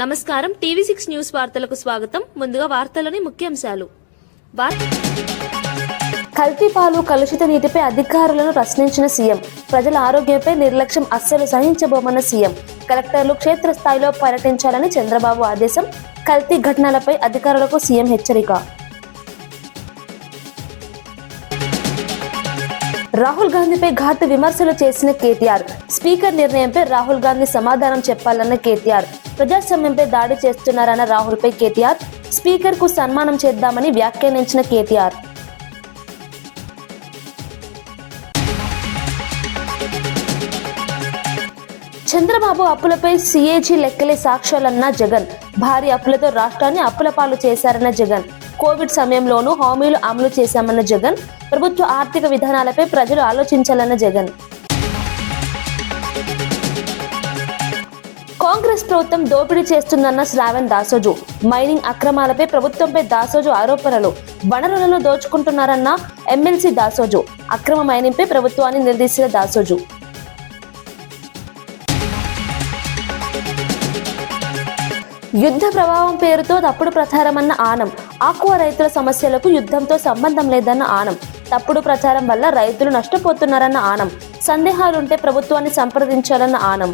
నమస్కారం. టీవీ6 న్యూస్ వార్తలకు స్వాగతం. ముందుగా వార్తలోని ముఖ్యాంశాలు. కల్తీ పాలు, కలుషిత నీటిపై అధికారులను ప్రశ్నించిన సీఎం. ప్రజల ఆరోగ్యంపై నిర్లక్ష్యం అస్సలు సహించబోమన్న సీఎం. కలెక్టర్లు క్షేత్రస్థాయిలో పర్యటించాలని చంద్రబాబు ఆదేశం. కల్తీ ఘటనలపై అధికారులకు సీఎం హెచ్చరిక. రాహుల్ గాంధీపై ఘాటు విమర్శలు చేసిన కేటీఆర్. స్పీకర్ నిర్ణయంపై రాహుల్ గాంధీ సమాధానం చెప్పాలన్న కేటీఆర్. ప్రజాస్వామ్యంపై దాడి చేస్తున్నారన్న రాహుల్పై కేటీఆర్. స్పీకర్ కు సన్మానం చేద్దామని వ్యాఖ్యానించిన కేటీఆర్. చంద్రబాబు అప్పులపై సిఏజీ లెక్కలే సాక్ష్యాలన్న జగన్. భారీ అప్పులతో రాష్ట్రాన్ని అప్పుల పాలు చేశారన్న జగన్. కోవిడ్ సమయంలోనూ హామీలు అమలు చేశామన్న జగన్. ప్రభుత్వ ఆర్థిక విధానాలపై ప్రజలు ఆలోచించాలన్న జగన్. కాంగ్రెస్ ప్రభుత్వం దోపిడీ చేస్తుందన్న శ్రావణ్ దాసోజు. మైనింగ్ అక్రమాలపై ప్రభుత్వంపై దాసోజు ఆరోపణలు. వనరులను దోచుకుంటున్నారన్న ఎమ్మెల్సీ దాసోజు. అక్రమ మైనింగ్ పై ప్రభుత్వాన్ని నిలదీసిన దాసోజు. యుద్ధ ప్రభావం పేరుతో తప్పుడు ప్రచారమన్న ఆనం. ఆక్వా రైతుల సమస్యలకు యుద్ధంతో సంబంధం లేదన్న ఆనం. తప్పుడు ప్రచారం వల్ల రైతులు నష్టపోతున్నారన్న ఆనం. సందేహాలుంటే ప్రభుత్వాన్ని సంప్రదించాలన్న ఆనం.